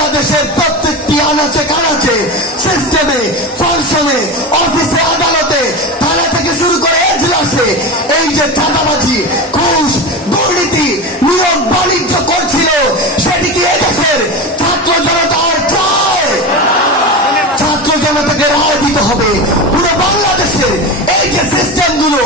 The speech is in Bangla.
বাংলাদেশের প্রত্যেকটি আনাচে কানাচে সিস্টেমে ফাংশনে অফিসে আদালতে থানা থেকে শুরু করে এজলাসে এই যে চাঁদাবাজি ঘুষ দুর্নীতি নিয়োগ বাণিজ্য করছিল সেটি কি এদেশের ছাত্র জনতা চায়? ছাত্র জনতাকে রায় দিতে হবে। পুরো বাংলাদেশের এই যে সিস্টেমগুলো